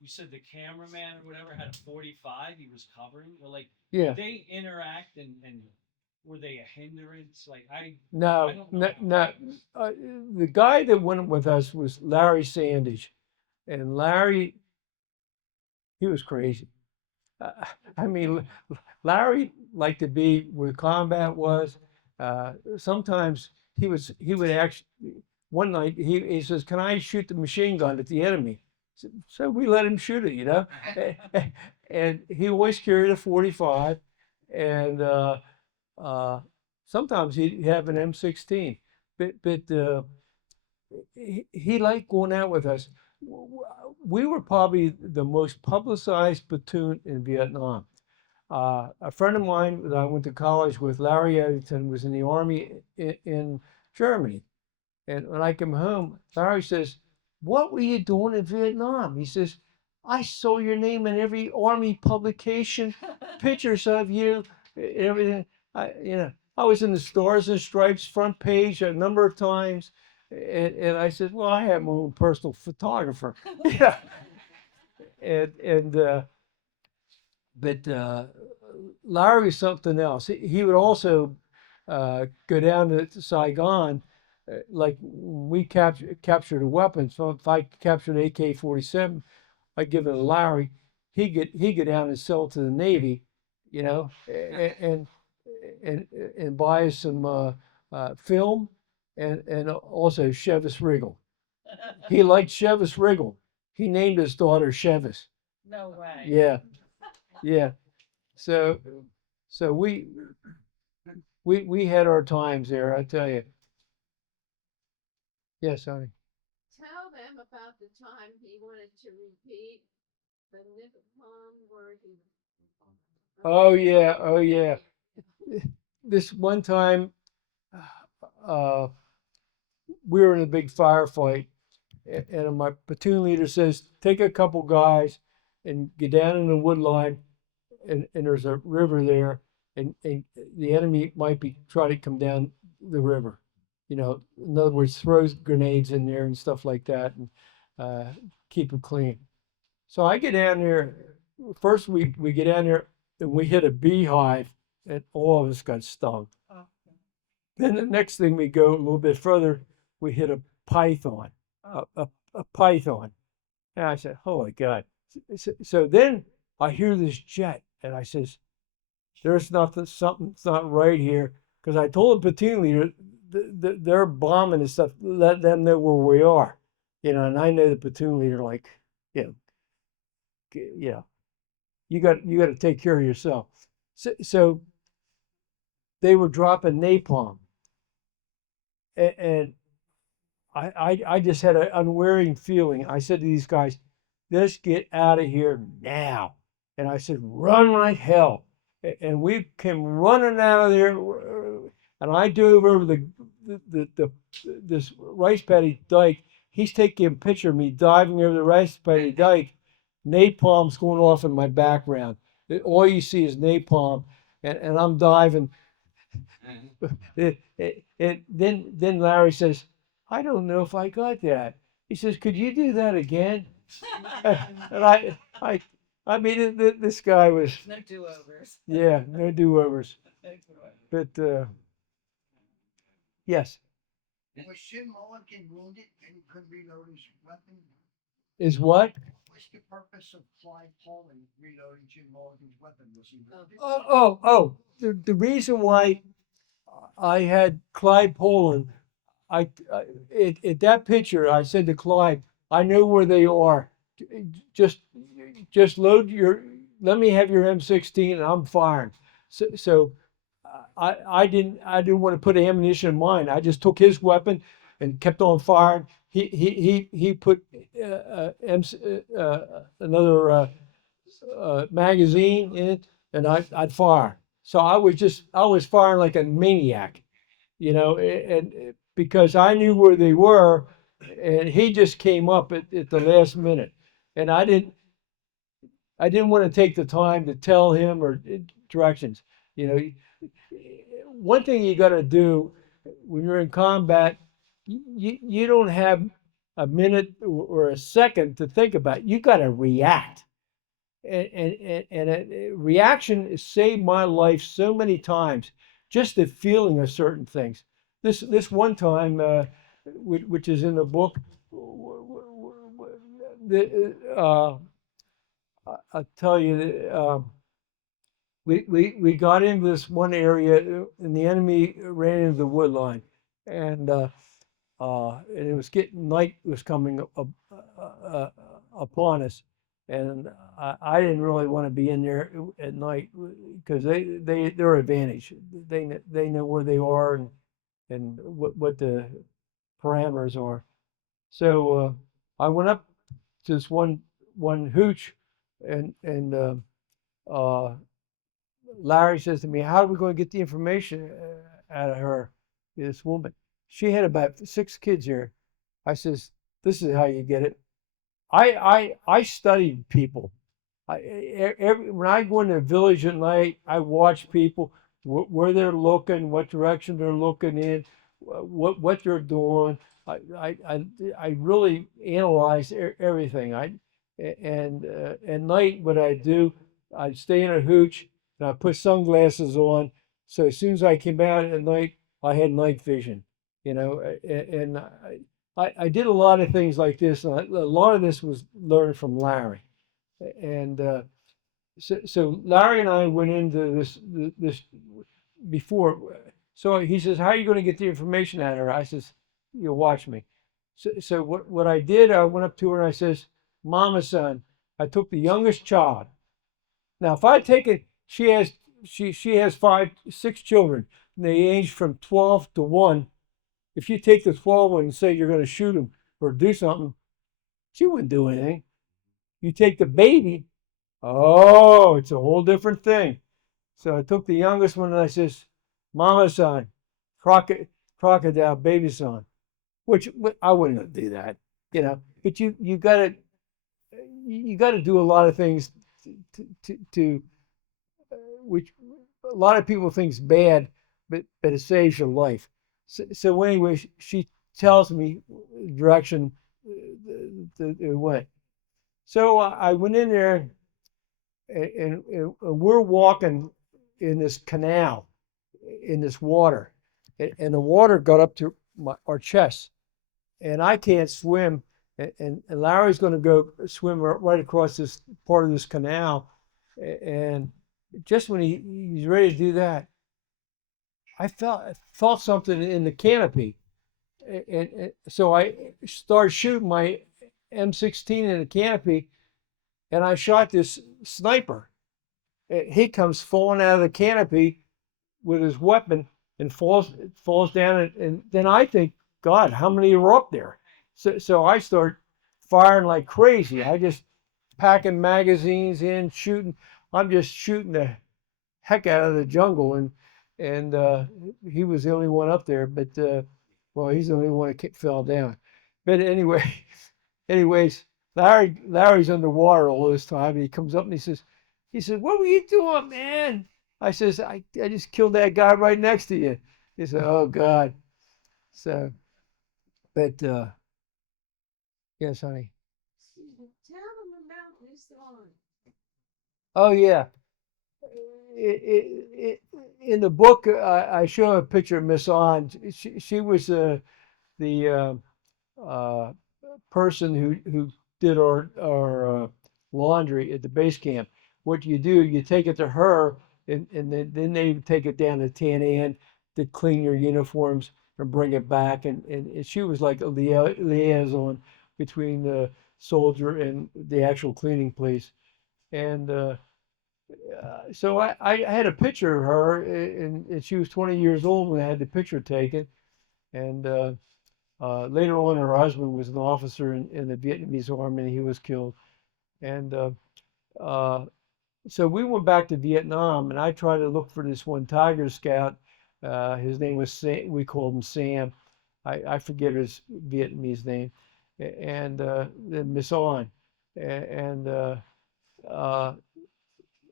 you said the cameraman or whatever had a 45 he was covering. Or like, Yeah. did they interact and were they a hindrance? Like, I No, don't know. no. The guy that went with us was Larry Sandage, and Larry, he was crazy. Uh, I mean, Larry liked to be where combat was. Sometimes he would actually. One night he says, "Can I shoot the machine gun at the enemy?" So we let him shoot it, you know. And he always carried a 45, and uh, sometimes he'd have an M16. But he liked going out with us. we were probably the most publicized platoon in Vietnam. A friend of mine that I went to college with, Larry Eddington, was in the army in Germany. And when I come home, Larry says, "What were you doing in Vietnam?" He says, "I saw your name in every army publication, pictures of you, everything. I was in the Stars and Stripes front page a number of times." And I said, "Well, I have my own personal photographer." Yeah. And but Larry was something else. He would also go down to Saigon, like when we captured a weapon. So if I captured an AK-47, I'd give it to Larry. He'd go down and sell it to the Navy, and buy us some film and also Chevis Regal. He liked Chevis Regal. He named his daughter Chevis. No way. Yeah, yeah. So so we had our times there, I tell you. Yes, honey. Tell them about the time he wanted to repeat the Mekong where he. Oh yeah, oh yeah. This one time, uh, we were in a big firefight, and my platoon leader says, "Take a couple guys and get down in the wood line, and there's a river there, and the enemy might be trying to come down the river. In other words, throw grenades in there and stuff like that, and keep them clean." So I get down there. First, we get down there and we hit a beehive, and all of us got stung. Oh, Then the next thing we go a little bit further, we hit a python, a python. And I said, "Holy God." So then I hear this jet, and I says, "There's something's not right here." Because I told the platoon leader, they're bombing and stuff, let them know where we are. And I know the platoon leader, like, you know, you got to take care of yourself. So they were dropping napalm, and I just had an unwearying feeling. I said to these guys, "Let's get out of here now." And I said, "Run like hell." And we came running out of there, and I dove over this rice paddy dike. He's taking a picture of me diving over the rice paddy dike. Napalm's going off in my background. All you see is napalm, and I'm diving. Then Larry says, "I don't know if I got that." He says, "Could you do that again?" And I mean, this guy was, No do-overs. yeah, no do-overs. But yes, Was Jim Milliken wounded and he couldn't reload his weapon? is what? What's the purpose of Clyde Poland reloading Jim Milliken's weapon? Was he wounded? Oh. The reason why I had Clyde Poland, at that picture, I said to Clyde, "I know where they are. Just let me have your M16 and I'm firing." So I didn't want to put ammunition in mine. I just took his weapon and kept on firing. He put another magazine in it, and I'd fire. So I was firing like a maniac, and because I knew where they were, and he just came up at the last minute, and I didn't want to take the time to tell him or directions. One thing you got to do when you're in combat, you don't have a minute or a second to think about it. You got to react. And a reaction has saved my life so many times. Just the feeling of certain things. This one time, which is in the book, I'll tell you, we got into this one area, and the enemy ran into the wood line, and it was getting night was coming upon us, and I didn't really want to be in there at night because they're advantage. They know where they are and what the parameters are. So I went up to this one hooch, and Larry says to me, "How are we going to get the information out of her, this woman? She had about 6 kids here." I says, "This is how you get it. I studied people. When I go into a village at night, I watch people, where they're looking, what direction they're looking in, what they're doing. I really analyze everything. And at night, what I do, I stay in a hooch and I put sunglasses on. So as soon as I came out at night, I had night vision. And I did a lot of things like this. And a lot of this was learned from Larry. And so Larry and I went into this before. So he says, "How are you going to get the information out of her?" I says, "You watch me." So what I did, I went up to her and I says, "Mama, son," I took the youngest child. Now, if I take it, she has 6 children. And they age from 12 to 1. If you take the 12 one and say you're going to shoot him or do something, she wouldn't do anything. You take the baby, oh, it's a whole different thing. So I took the youngest one and I says, "Mama, son, crocodile, baby, son," which I wouldn't do that, But you got to do a lot of things to which a lot of people think's bad, but it saves your life. So anyway, she tells me direction it went. So I went in there, and we're walking in this canal, in this water, and the water got up to our chests, and I can't swim, and Larry's going to go swim right across this part of this canal, and just when he's ready to do that, I felt something in the canopy, and so I started shooting my M16 in the canopy, and I shot this sniper. He comes falling out of the canopy with his weapon and falls down, and then I think, God, how many are up there? So I start firing like crazy. I just packing magazines in, shooting. I'm just shooting the heck out of the jungle, and he was the only one up there, but well, he's the only one that fell down. But anyway, anyways, Larry's underwater all this time. And he comes up and he says, "What were you doing, man?" I says, I just killed that guy right next to you." He said, "Oh God." So, but yes, honey. Tell them about this song. Oh yeah. In the book, I show a picture of Miss On. She was the uh, person who did our laundry at the base camp. What you do, you take it to her, and then they take it down to Tan An to clean your uniforms and bring it back. And she was like a liaison between the soldier and the actual cleaning place. And so I had a picture of her, and she was 20 years old when I had the picture taken. And later on, her husband was an officer in the Vietnamese army, and he was killed. And uh, so we went back to Vietnam, and I tried to look for this one Tiger Scout. His name was Sam. We called him Sam. I forget his Vietnamese name. And then Miss On. And uh,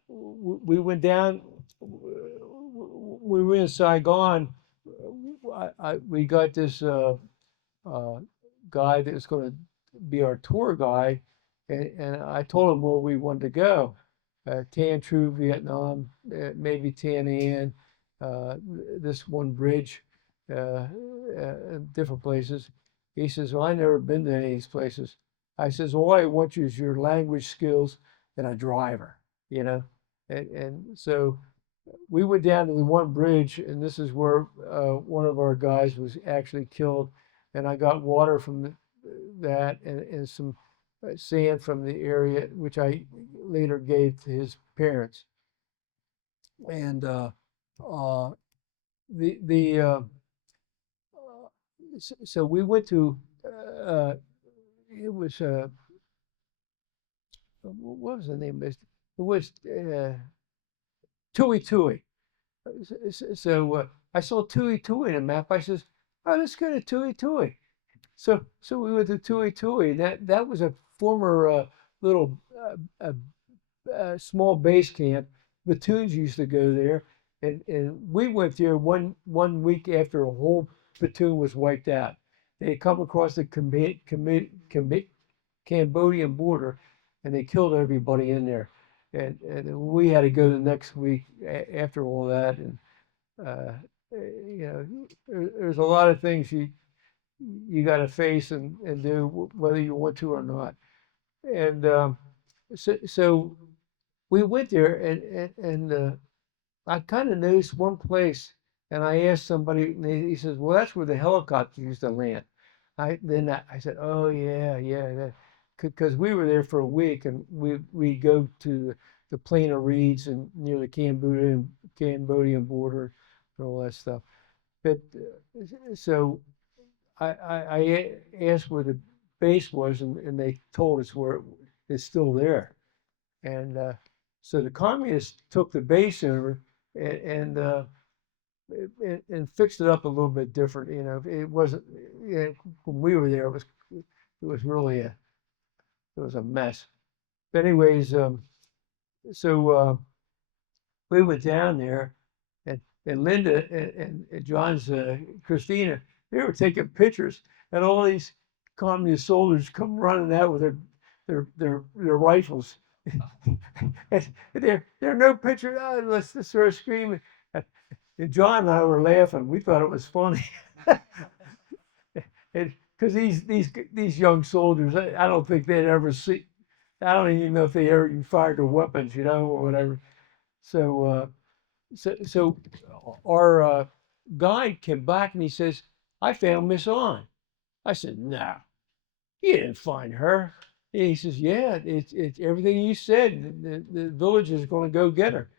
we went down. We were in Saigon. We got this uh, guy that was going to be our tour guide, and I told him where we wanted to go. Tan Tru, Vietnam, maybe Tan An, this one bridge, different places. He says, "Well, I never been to any of these places." I says, "All I want you is your language skills and a driver, you know." And so we went down to the one bridge, and this is where one of our guys was actually killed. And I got water from that, and some sand from the area, which I later gave to his parents. And uh, the so we went to it was what was the name of this? It was Tui Tui. So I saw Tui Tui in a map. I says, "Oh, let's go to Tui Tui." So we went to Tui Tui. That was a former little small base camp. Platoons used to go there, and we went there one week after a whole platoon was wiped out. They had come across the Cambodian border, and they killed everybody in there. And we had to go the next week after all that, and uh, you know, there's a lot of things you got to face and do whether you want to or not. And so we went there, and I kind of noticed one place, and I asked somebody, and he says, "Well, that's where the helicopters used to land." I said, "Oh yeah, yeah," because we were there for a week, and we go to the Plain of Reeds and near the Cambodian border and all that stuff. But so I asked where the base was, and they told us where it's still there. And so the communists took the base over and fixed it up a little bit different. You know, it wasn't. You know, when we were there, it was really it was a mess. But anyways, so we went down there, and Linda and John's Christina, they were taking pictures, and all these communist soldiers come running out with their rifles. And there are no pictures. Oh, let's just sort of screaming. And John and I were laughing. We thought it was funny. Because these young soldiers, I don't think they'd ever see. I don't even know if they ever even fired their weapons, or whatever. So so our guide came back and he says, "I found Miss On." I said, "No, you didn't find her." And he says, "Yeah, it's everything you said. The village is going to go get her."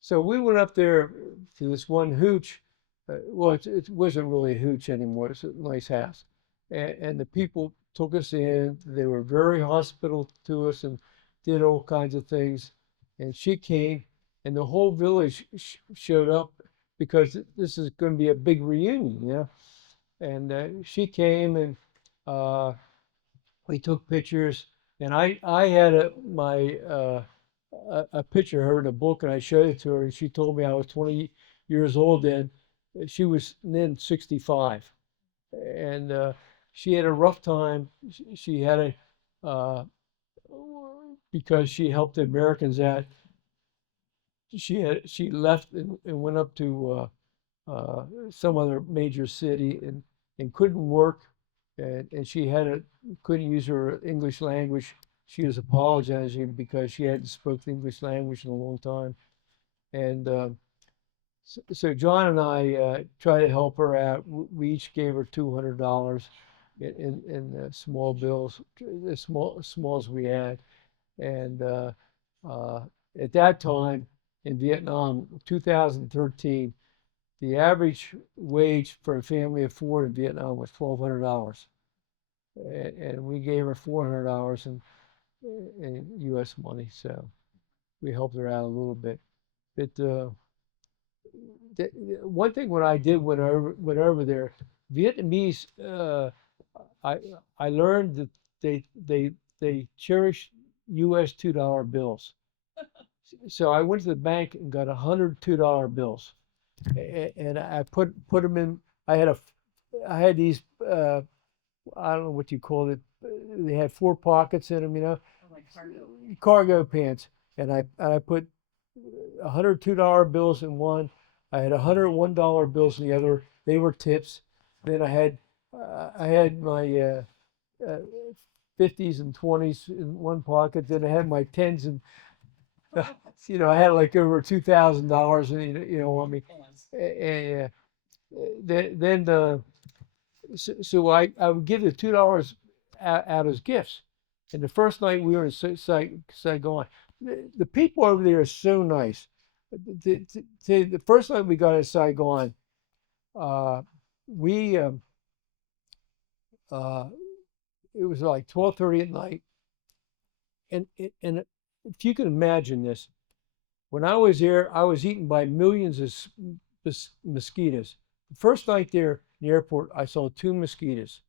So we went up there to this one hooch. Well, it wasn't really a hooch anymore. It's a nice house. And the people took us in. They were very hospitable to us and did all kinds of things. And she came, and the whole village showed up because this is going to be a big reunion. And she came, and uh, we took pictures. And I had a picture of her in a book, and I showed it to her, and she told me I was 20 years old then. She was then 65, and she had a rough time. She had because she helped the Americans out. She left and went up to some other major city and couldn't work, and she couldn't use her English language. She was apologizing because she hadn't spoken the English language in a long time. And so John and I tried to help her out. We each gave her $200 in small bills, as small as we had. And uh, at that time in Vietnam, 2013, the average wage for a family of four in Vietnam was $1,200, and we gave her $400 in U.S. money. So we helped her out a little bit. But one thing when I did went over there, Vietnamese, I I learned that they cherish U.S. $2 bills. So I went to the bank and got 100 $2 bills, and I put them in. I had these. I don't know what you call it. They had four pockets in them, Like cargo. cargo pants, and I put $102 bills in one. I had $101 bills in the other. They were tips. Then I had my 50s and 20s in one pocket. Then I had my tens and I had like over $2,000, and on me. And then so I would give the $2 out as gifts. And the first night we were in Saigon, the people over there are so nice. The first night we got in Saigon, we uh, it was like 12:30 at night, and if you can imagine this, when I was there, I was eaten by millions of mosquitoes. The first night there in the airport, I saw 2 mosquitoes.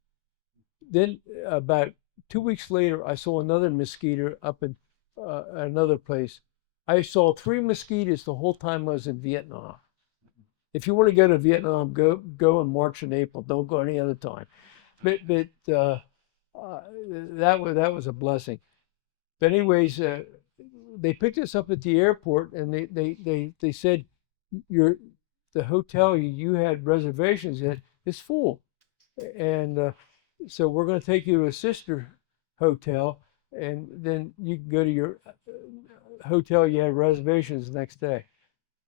Then about 2 weeks later, I saw another mosquito up in another place. I saw 3 mosquitoes the whole time I was in Vietnam. If you want to go to Vietnam, go in March and April. Don't go any other time. But that was a blessing. But anyways, they picked us up at the airport, and they said, "Your the hotel you had reservations at is full, and so we're going to take you to a sister hotel, and then you can go to your hotel you had reservations the next day."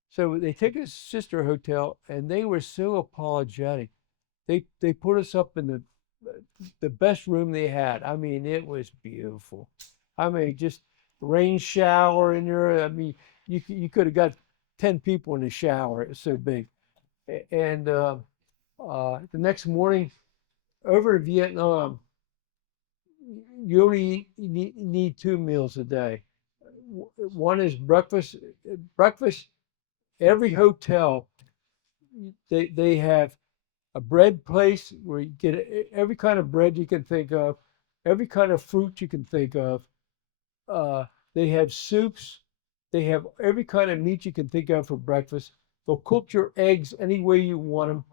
So they take us to sister hotel, and they were so apologetic. They put us up in the best room they had. I mean, it was beautiful. I mean, just rain shower in there. I mean, you could have got 10 people in the shower. It was so big. And the next morning, over in Vietnam, you only need 2 meals a day. One is breakfast. Breakfast. Every hotel, they have a bread place where you get every kind of bread you can think of, every kind of fruit you can think of. They have soups. They have every kind of meat you can think of for breakfast. They'll cook your eggs any way you want them.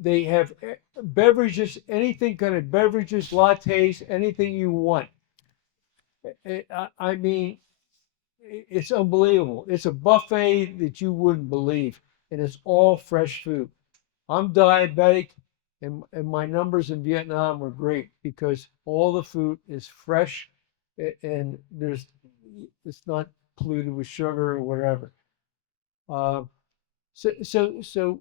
They have beverages, anything kind of beverages, lattes, anything you want. I mean, it's unbelievable. It's a buffet that you wouldn't believe, and it's all fresh food. I'm diabetic, and my numbers in Vietnam were great because all the food is fresh, and it's not polluted with sugar or whatever. Uh, so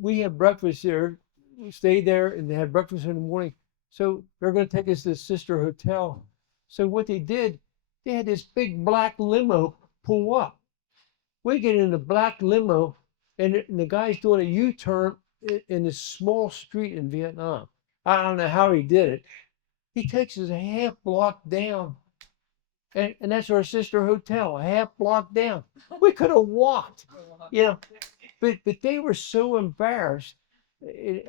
we had breakfast there. We stayed there, and they had breakfast in the morning. So they're going to take us to the sister hotel. So what they did, they had this big black limo pull up. We get in the black limo, and the guy's doing a U-turn in this small street in Vietnam. I don't know how he did it. He takes us a half block down, and that's our sister hotel, a half block down. We could have walked, you know, but they were so embarrassed.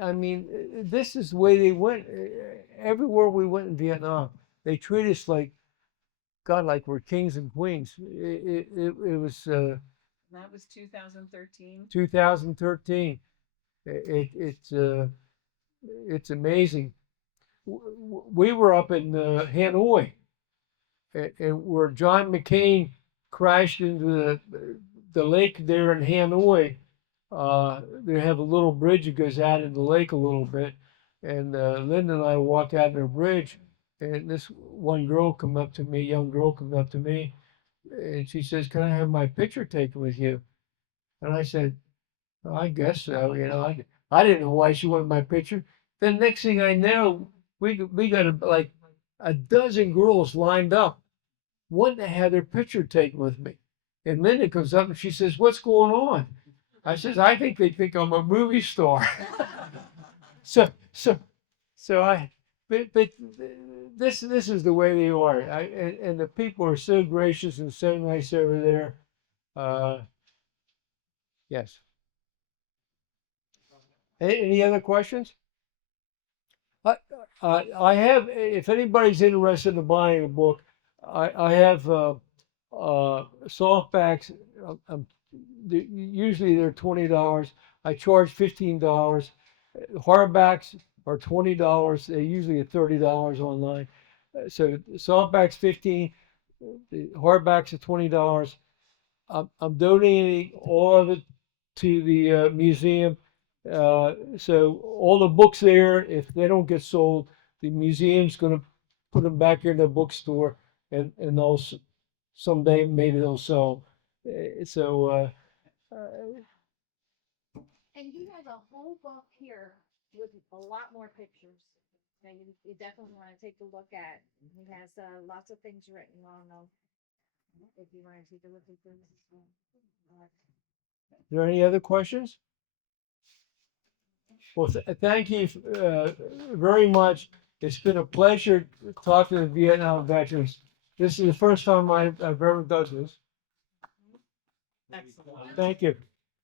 I mean, this is the way they went everywhere we went in Vietnam. They treat us like God, like we're kings and queens. It was That was 2013. 2013. It's amazing. We were up in Hanoi, and where John McCain crashed into the lake there in Hanoi. They have a little bridge that goes out in the lake a little bit, and Linda and I walked out on the bridge, and this one girl come up to me, young girl come up to me, and she says, "Can I have my picture taken with you?" And I said, "Well, I guess so." I didn't know why she wanted my picture. Then next thing I know, we got like a dozen girls lined up, wanting to have their picture taken with me. And Linda comes up and she says, "What's going on?" I says, "I think they think I'm a movie star." so so so I but this is the way they are. And the people are so gracious and so nice over there. Uh, yes. Any other questions? I have, if anybody's interested in buying a book, I have softbacks. Usually they're $20. I charge $15. Hardbacks are $20. They usually are $30 online. So softbacks 15, the hardbacks are $20. I'm donating all of it to the museum. So all the books there, if they don't get sold, the museum's going to put them back in the bookstore, and they'll someday maybe they'll sell. So And he has a whole book here with a lot more pictures that you definitely want to take a look at. He has lots of things written on them if you want to take a look at them. Are there any other questions? Well, thank you very much. It's been a pleasure talking to Vietnam veterans. This is the first time I've ever done this. Excellent. Thank you.